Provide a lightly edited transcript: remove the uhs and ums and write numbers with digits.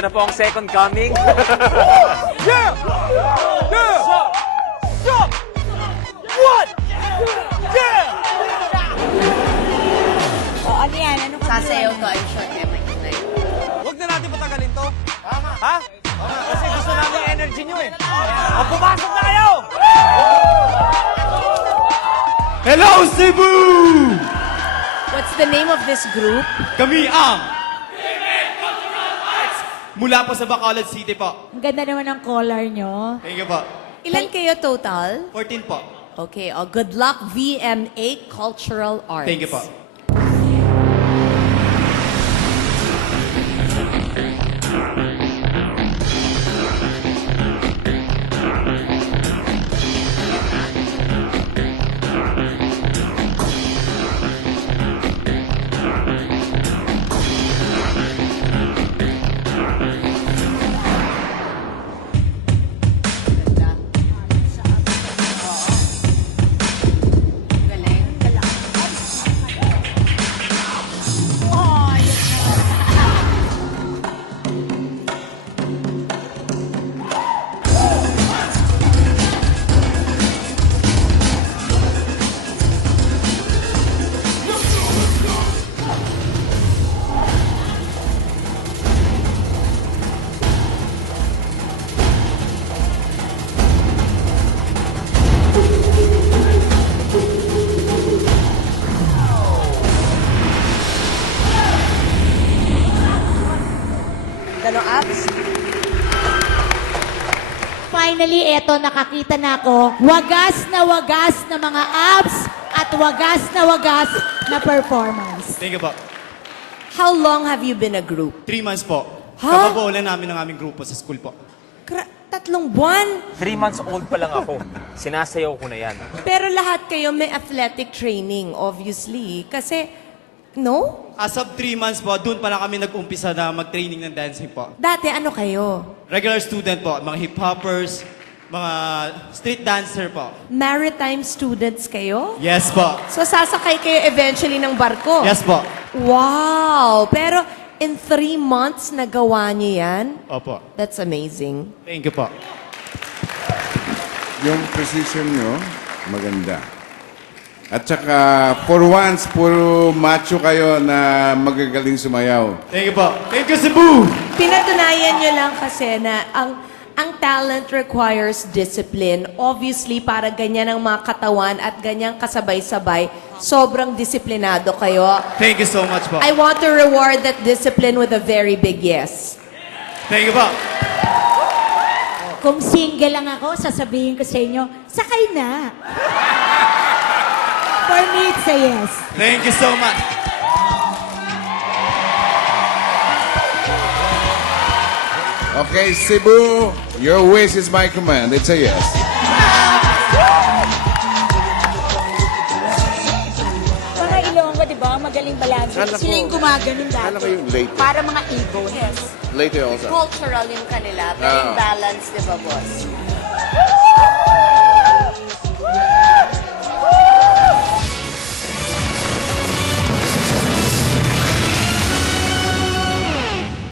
Ito na po ang second coming. Yeah! Yeah! Stop! What? Yeah! O, ano yan? Ano ka Sasayaw to, I'm sure kaya may Huwag na natin patagalin to. Ha? Kasi gusto namin yung energy nyo eh. O, pumasok na kayo! Hello, Cebu! What's the name of this group? Kami ang mula po sa Bacolod City po. Ang ganda naman ng collar nyo. Thank you po. Ilan kayo total? 14 po. Okay, good luck VMA Cultural Arts. Thank you po. Galing. Gano'ng abs? Finally, eto, nakakita na ako. Wagas na mga abs at wagas na performance. Thank you po. How long have you been a group? 3 months po. Ha? Kababulan namin ng aming grupo sa school po. 3 buwan? 3 months old pa lang ako. Sinasayaw ko na yan. Pero lahat kayo may athletic training, obviously. Kasi, no? As of 3 months po, doon pa lang kami nag-umpisa na mag-training ng dancing po. Dati, ano kayo? Regular student po, mga hip-hoppers, mga street dancer po. Maritime students kayo? Yes po. So, sasakay kayo eventually ng barko? Yes po. Wow! Pero, in 3 months, nagawa niyo yan? Opo. That's amazing. Thank you po. Yung precision nyo, maganda. At saka, for once, puro macho kayo na magagaling sumayaw. Thank you po. Thank you, Cebu! Pinatunayan niyo lang kasi na ang talent requires discipline. Obviously, para ganyan ang mga katawan at ganyang kasabay-sabay, sobrang disiplinado kayo. Thank you so much po. I want to reward that discipline with a very big yes. Thank you po. Kung single lang ako, sasabihin ko sa inyo, sakay na. For me, it's a yes. Thank you so much. Okay, Cebu, your wish is my command. It's a yes. Mga Ilonggo, di ba? Magaling balanse. Kala ko- Sila yung gumaganon dati. Kala ko yung late. Para mga ibon. Yes. Later also. Cultural yung kanila. Very Ah. balanced, di ba, boss?